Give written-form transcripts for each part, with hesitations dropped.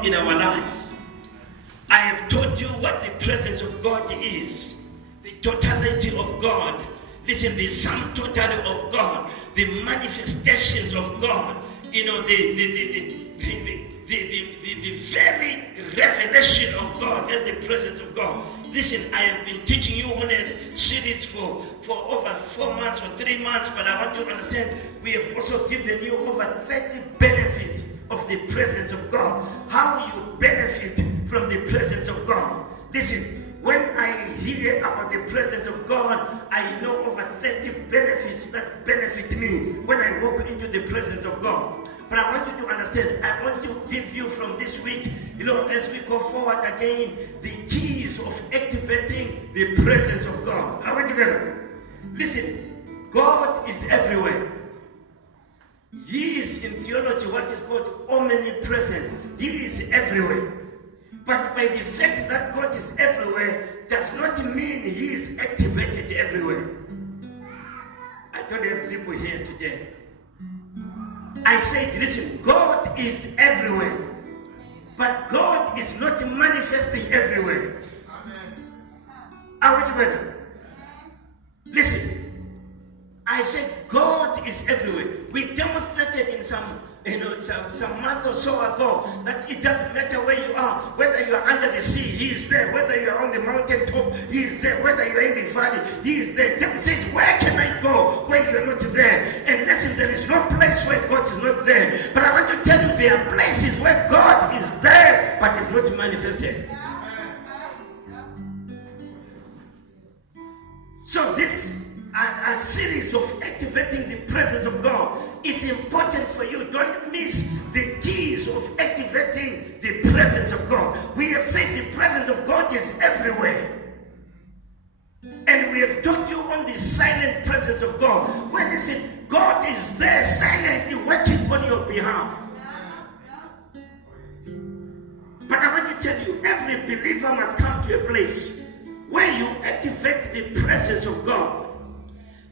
God in our lives. I have told you what the presence of God is. The totality of God. Listen, the sum total of God. The manifestations of God. You know, the very revelation of God as the presence of God. Listen, I have been teaching you on a series for over 4 months or 3 months, but I want you to understand we have also given you over 30 benefits of the presence of God. How you benefit from the presence of God. Listen, when I hear about the presence of God, I know over 30 benefits that benefit me when I walk into the presence of God. But I want you to understand, I want to give you from this week, you know, as we go forward again, the keys of activating the presence of God. I want you to listen, God is everywhere. He is in theology what is called omnipresent. He is everywhere. But by the fact that God is everywhere does not mean He is activated everywhere. I don't have people here today. I say, listen, God is everywhere, but God is not manifesting everywhere. I want you to listen. I said God is everywhere. We demonstrated in some months or so ago that it doesn't matter where you are, whether you are under the sea, He is there, whether you are on the mountain top, He is there, whether you are in the valley, He is there. The Bible says, where can I go where you are not there? And listen, there is no place where God is not there. But I want to tell you, there are places where God is there, but is not manifested. So this a series of activating the presence of God is important for you. Don't miss the keys of activating the presence of God. We have said the presence of God is everywhere. And we have taught you on the silent presence of God. Well, listen, God is there silently working on your behalf. But I want to tell you, every believer must come to a place where you activate the presence of God.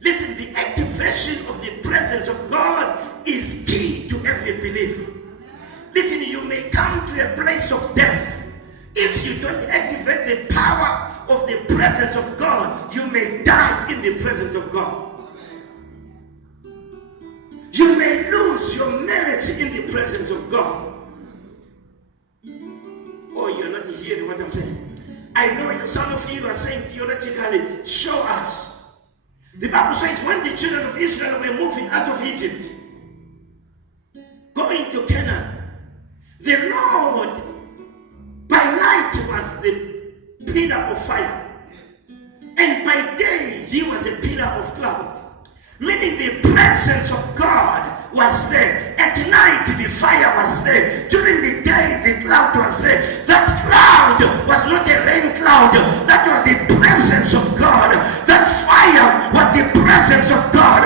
Listen, the activation of the presence of God is key to every believer. Listen, you may come to a place of death. If you don't activate the power of the presence of God, you may die in the presence of God. You may lose your marriage in the presence of God. Oh, you're not hearing what I'm saying. I know some of you are saying theologically, show us. The Bible says when the children of Israel were moving out of Egypt, going to Canaan, the Lord by night was the pillar of fire, and by day He was a pillar of cloud. Meaning the presence of God was there. At night the fire was there. During the day the cloud was there. That cloud was not a rain cloud. That was the presence of God. That fire was the presence of God.